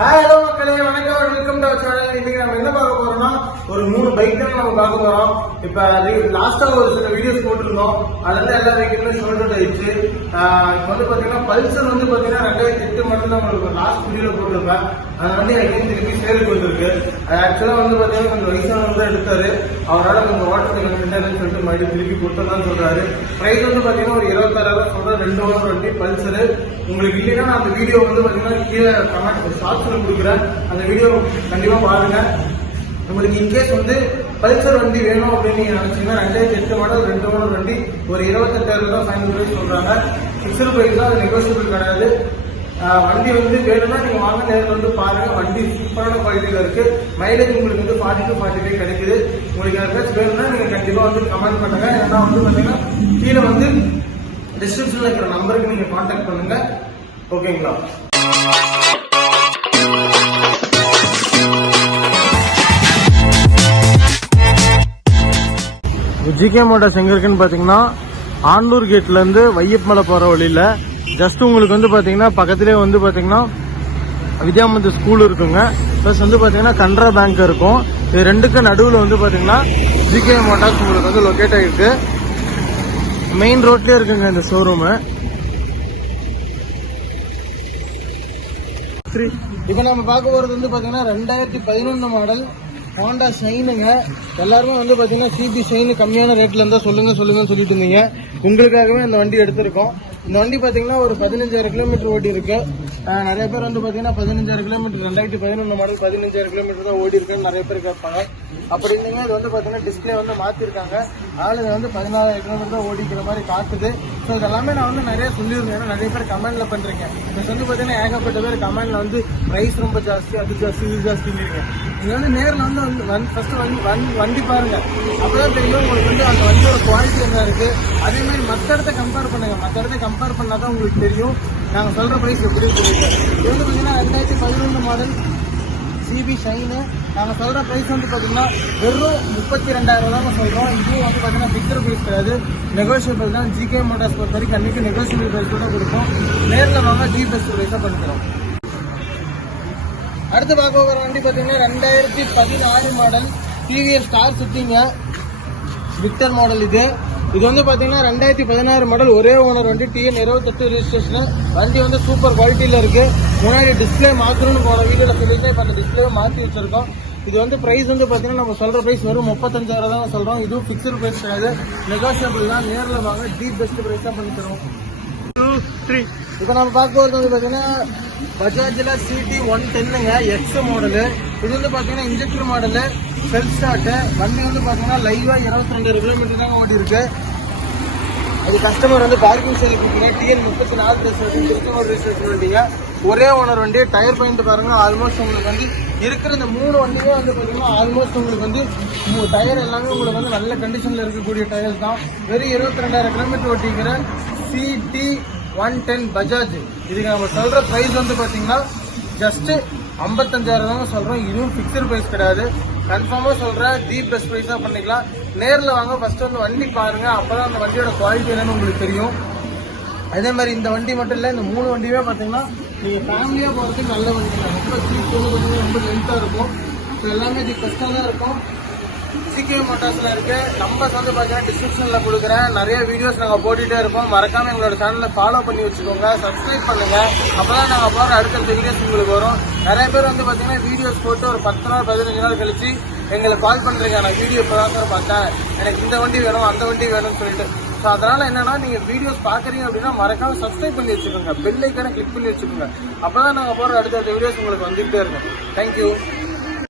Hello மக்களே, வணக்கம், welcome to our channel. இன்னைக்கு நம்ம என்ன பார்க்க போறோம்னா ஒரு 3 பைக் தான் நம்ம பார்க்க போறோம். இப்ப லாஸ்டா ஒரு சில வீடியோஸ் போட்டிருந்தோம், அதுல எல்லா வெஹிக்கிளுமே சோல்ட் ஆயிடுச்சு. இப்ப வந்து பாத்தீங்கன்னா பல்சர் வந்து பாத்தீங்கன்னா 2008 மட்டும் தான் உங்களுக்கு லாஸ்ட் வீடியோல போட்டிருப்பேன். அது வந்து எனக்கு திருப்பி சேலுக்கு வந்திருக்கு. ஆக்சுவலா வந்து பாத்தீங்கன்னா கொஞ்சம் வயசானவங்க தான் எடுத்தாரு. அவரால் கொஞ்சம் ஓட்டத்துக்கு வேண்டாம்னு சொல்லிட்டு மறுபடியும் திருப்பி கொடுத்ததான் சொல்றாரு. பிரைஸ் வந்து பாத்தீங்கன்னா ஒரு 26,000 சொல்றேன். 2 ஓனர் வண்டி பல்சரு. உங்களுக்கு இல்லைன்னா நான் அந்த வீடியோ வந்து பாத்தீங்கன்னா கீழே கமெண்ட் ஷார்ட்ஸ்ல கொடுக்குறேன், அந்த வீடியோ கண்டிப்பா பாருங்க. உங்களுக்கு இன்கேஸ் வந்து பல்சர் வண்டி வேணும் அப்படின்னு நீங்க நினைச்சீங்கன்னா 2008 மாடல் 2 ஓனர் வண்டி ஒரு 28,000 தான் ஃபைனல் பிரைஸ் சொல்றாங்க. ஃபிக்ஸ்டு பிரைஸ் தான், அது நெகோசியபிள் கிடையாது. வண்டி வந்து வேணும்னா நீங்க வாங்க, நேரில் வந்து பாருங்க. வண்டி சூப்பரான குவாலிட்டியில இருக்கு. மைலேஜ் உங்களுக்கு வந்து 40 to 45 கிடைக்குது. உங்களுக்கு யாருக்காச்சும் வேணும்னா நீங்க கண்டிப்பா வந்து கமெண்ட் பண்ணுங்க. ஏன்னா வந்து பாத்தீங்கன்னா கீழே வந்து டிஸ்கிரிப்ஷன்ல இருக்கிற நம்பருக்கு நீங்க கான்டாக்ட் பண்ணுங்க. ஓகேங்களா? ஜிகே மோட்டார்ஸ் எங்க இருக்குன்னு பாத்தீங்கன்னா ஆண்டூர் கேட்ல இருந்து வையப்பமலை போற வழியில ஜஸ்ட் உங்களுக்கு வந்து பாத்தீங்கன்னா பக்கத்திலே வந்து பாத்தீங்கன்னா வித்யாமந்த ஸ்கூல் இருக்குங்க. பிளஸ் வந்து பாத்தீங்கன்னா கனரா பேங்க் இருக்கும். இது ரெண்டுக்கும் நடுவில் வந்து பாத்தீங்கன்னா ஜிகே மோட்டார்ஸ் உங்களுக்கு வந்து லொகேட் ஆயிருக்கு. மெயின் ரோட்லயே இருக்குங்க இந்த ஷோரூம். இப்ப நம்ம பார்க்க போறது வந்து பாத்தீங்கன்னா 2011 மாடல் ஹோண்டா ஷைனுங்க. எல்லாருமே வந்து பாத்தீங்கன்னா சிபி ஷைனு கம்மியான ரேட்ல இருந்தா சொல்லுங்கன்னு சொல்லிட்டு இருந்தீங்க. உங்களுக்காகவே இந்த வண்டி எடுத்திருக்கோம். இந்த வண்டி பாத்தீங்கன்னா ஒரு 15,000 கிலோமீட்டர் ஓடி இருக்கு. நிறைய பேர் வந்து பாத்தீங்கன்னா 15,000 கிலோமீட்டர் 2011 மாடல் 15,000 கிலோமீட்டர் தான் ஓடி இருக்குன்னு நிறைய பேர் கேட்பாங்க. அப்படி இருந்தீங்க இது வந்து பாத்தீங்கன்னா டிஸ்பிளே வந்து மாத்திருக்காங்க. ஆளுங்க வந்து 16,000 கிலோமீட்டர் தான் ஓடிக்கிற மாதிரி காட்டுது. ஸோ இதெல்லாமே நான் வந்து நிறைய சொல்லியிருந்தேன். ஏன்னா நிறைய பேர் கமெண்ட்ல பண்றீங்க. இப்போ வந்து பாத்தீங்கன்னா ஏகப்பட்ட பேர் கமெண்ட்ல வந்து பிரைஸ் ரொம்ப ஜாஸ்தி, அது ஜாஸ்தி, இது ஜாஸ்தின்னு இருக்கீங்க. நீங்க வந்து நேரில் வந்து ஃபர்ஸ்ட் வண்டி பாருங்க, அப்பதான் தெரியும் உங்களுக்கு வந்து அந்த வண்டியோட குவாலிட்டி என்ன இருக்கு. அதே மாதிரி மற்ற இடத்த கம்பேர் பண்ணுங்க. மற்ற இடத்த கம்பேர் பண்ணாதான் உங்களுக்கு தெரியும் நாங்க சொல்ற பிரைஸ் எப்படி சொல்லிருக்கோம். இது வந்து பாத்தீங்கன்னா 2011 மாடல் சிபி ஷைனு. நாங்க சொல்ற பிரைஸ் வந்து பாத்தீங்கன்னா வெறும் 32,000 தான் சொல்றோம். இதுவும் வந்து பாத்தீங்கன்னா பிக்சர் பிரைஸ் கிடையாது, நெகோசியபிள் தான். ஜிகே மோட்டார்ஸ் பொறுத்த வரைக்கும் அன்னைக்கு நெகோசியபிள் பிரைஸ் கூட கொடுப்போம். நேரில் வாங்க, டி பெஸ்ட் பிரைஸா பண்ணிக்கிறோம். அடுத்து பார்க்க போகிற வண்டி பார்த்தீங்கன்னா 2016 மாடல் டிவிஎஸ் ஸ்டார் சிட்டிங்க விக்டர் மாடல். இது வந்து பார்த்தீங்கன்னா 2016 மாடல் ஒரே ஓனர் வண்டி, TN 28 ரெஜிஸ்ட்ரேஷன். வண்டி வந்து சூப்பர் குவாலிட்டியில் இருக்கு. முன்னாடி டிஸ்பிளே மாற்றணும்னு போன வீடியோவில் சொல்லிட்டு இப்போ அந்த டிஸ்பிளே மாற்றி வச்சிருக்கோம். இது வந்து பிரைஸ் வந்து பார்த்தீங்கன்னா நம்ம சொல்ற பிரைஸ் வெறும் 35,000 தான் சொல்றோம். இதுவும் பிக்சர் பிரைஸ் கிடையாது, நெகோசியபிள் தான். நேரில் வாங்க, டி பெஸ்ட் பிரைஸாக பண்ணி தருவோம். 2, 3 இப்போ நம்ம பார்க்க போகிறது வந்து பார்த்தீங்கன்னா பஜாஜ்ல CT 110ங்க எக்ஸ் மாடலு. இது வந்து பார்த்தீங்கன்னா இன்ஜெக்டர் மாடலு, செல்ஃப் ஸ்டார்ட். வண்டி வந்து பார்த்தீங்கன்னா லைவா 22 கிலோமீட்டர் தாங்க ஓடி இருக்கு. அது கஸ்டமர் வந்து பார்க்கிங் சேல் கொடுக்குறேன். TN 34 ரெஜிஸ்ட்ரேஷன், திருச்செங்கோடு ரெஜிஸ்ட்ரேஷன் வண்டிங்க. ஒரே ஓனர் வண்டி. டயர் பாயிண்ட் பாருங்க, ஆல்மோஸ்ட் உங்களுக்கு வந்து இருக்கிற இந்த 3 வண்டியே வந்து பார்த்தீங்கன்னா ஆல்மோஸ்ட் உங்களுக்கு வந்து டயர் எல்லாமே உங்களுக்கு வந்து நல்ல கண்டிஷன்ல இருக்கக்கூடிய டயர்ஸ் தான். வெறும் 22,000 கிலோமீட்டர் ஓட்டிக்கிற CT 110 பஜாஜ். இதுக்கு நம்ம சொல்ற பிரைஸ் வந்து பாத்தீங்கன்னா ஜஸ்ட் 55,000 தாங்க சொல்றோம். இதுவும் பிக்சர் பிரைஸ் கிடையாது, கன்ஃபார்மா சொல்றேன். டி பெஸ்ட் பிரைஸா பண்ணிக்கலாம். நேரில் வாங்க, ஃபர்ஸ்ட் வந்து வண்டி பாருங்க, அப்பதான் அந்த வண்டியோட குவாலிட்டி என்னன்னு உங்களுக்கு தெரியும். அதே மாதிரி இந்த வண்டி மட்டும் இல்ல, இந்த 3 வண்டியுமே பாத்தீங்கன்னா நீங்க ஃபேமிலியா போறதுக்கு நல்ல வண்டி தான். ரொம்ப சீட் வந்து ரொம்ப லென்த்தா இருக்கும். எல்லாமே இது கஷ்டம் தான் இருக்கும். ஜிகே மோட்டார்ஸ்ல இருக்கு. நம்பர்ஸ் வந்து பாத்தீங்கன்னா டிஸ்கிரிப்ஷன்ல கொடுக்குறேன். நிறைய வீடியோஸ் நாங்க போட்டுட்டே இருப்போம். மறக்காம எங்களோட சேனலை ஃபாலோ பண்ணி வச்சுக்கோங்க, சப்ஸ்கிரைப் பண்ணுங்க. அப்பதான் நாங்க போற அடுத்தடுத்த வீடியோஸ் உங்களுக்கு வரும். நிறைய பேர் வந்து பாத்தீங்கன்னா வீடியோஸ் போட்டு ஒரு 10 நாள் 15 நாள் கழிச்சு எங்களுக்கு கால் பண்றீங்க, நான் வீடியோ இப்பதான் சார் பார்த்தேன், எனக்கு இந்த வண்டி வேணும் அந்த வண்டி வேணும்னு சொல்லிட்டு. ஸோ அதனால என்னன்னா நீங்க வீடியோஸ் பாக்குறீங்க அப்படின்னா மறக்காம சப்ஸ்கிரைப் பண்ணி வச்சுக்கோங்க, பெல் ஐக்கானை கிளிக் பண்ணி வச்சுக்கோங்க. அப்பதான் நாங்க போற அடுத்தடுத்த வீடியோஸ் உங்களுக்கு வந்துகிட்டே இருக்கும். தேங்க்யூ.